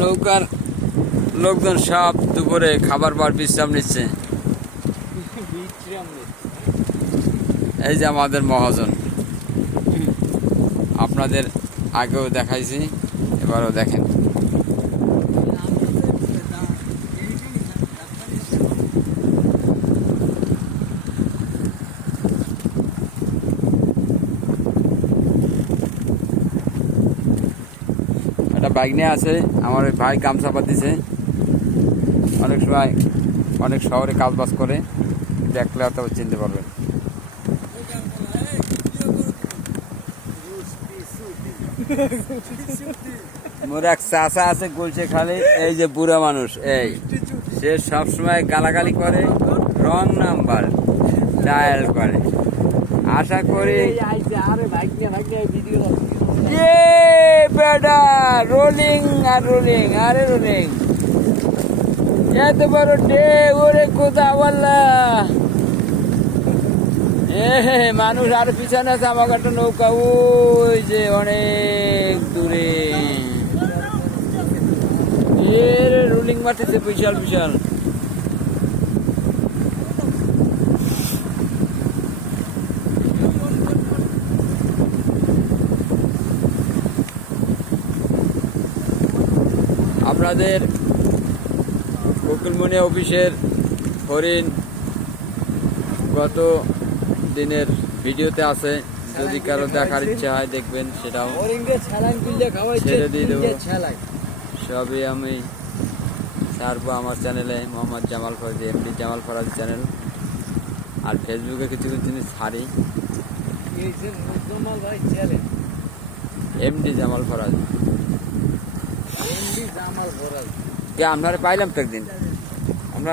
নৌকার লোকজন সব দুপুরে খাবার পর বিশ্রাম নিচ্ছে। এই যে আমাদের মহাজন, আপনাদের আগেও দেখাইছি, এবারও দেখেন। একটা বাইক নিয়ে আছে আমার ওই ভাই, গামছা পাতিছে। অনেক সময় অনেক শহরে কাজ বাজ করে, দেখলে হয়তো চিনতে পারবেন। মোর এক চাচা আছে গুলছে খালি, এই যে বুড়া মানুষ, এই সে সবসময় গালাগালি করে, রং নাম্বার ডায়াল করে। আশা করি বেটা রোলিং আর রোলিং, আরে রোলিং এত বড় ডে, ওরে কোথা বললা মানুষ আর পিছনে আছে। আমার একটা নৌকা ওই যে অনেক দূরে, এর রোলিং মারতেছে বিশাল বিশাল। আপনাদের কোকিলমনি অফিসের হরিণ গত দিনের ভিডিওতে আছে, যদি কারো দেখার ইচ্ছা হয় দেখবেন, সেটাও ছেড়ে দিয়ে দেবো। সবই আমি ছাড়বো আমার চ্যানেলে, মোহাম্মদ জামাল ফরাজি, এমডি জামাল ফরাজি চ্যানেল। আর ফেসবুকে কিছু কিছু জিনিস ছাড়ি, এমডি জামাল ফরাজি। আপনারা পাইলাম তো একদিন, আমরা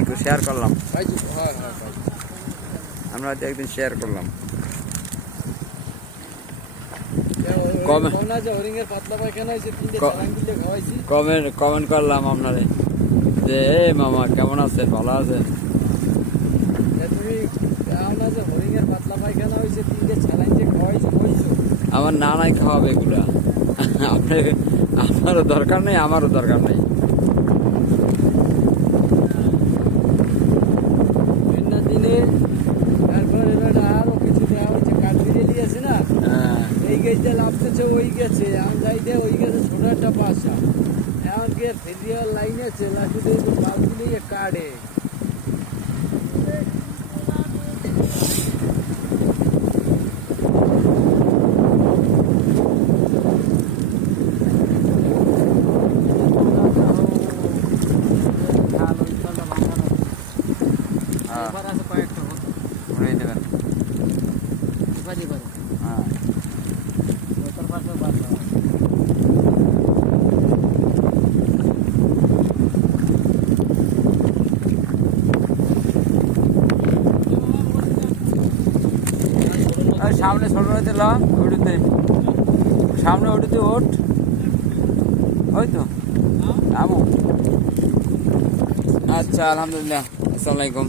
একটু শেয়ার করলাম, আমরা একদিন শেয়ার করলাম। কমেন্ট করলাম আপনারে যে এই মামা কেমন আছেন, ভালো আছেন? আমার নানাই খাওয়াবে এগুলা, আপনারও দরকার নেই, আমারও দরকার নেই। ওই গেছে আমি যাইতে, ওই গেছে ছোট একটা বাসা, এখন গিয়ে ফেরিয়ার লাইন আছে, লাঠি বালগুলি কাটে। সামনে ছোট হইতে উঠতে, সামনে উঠতে ওঠ, ওই তো আচ্ছা, আলহামদুলিল্লাহ, আসসালামু আলাইকুম।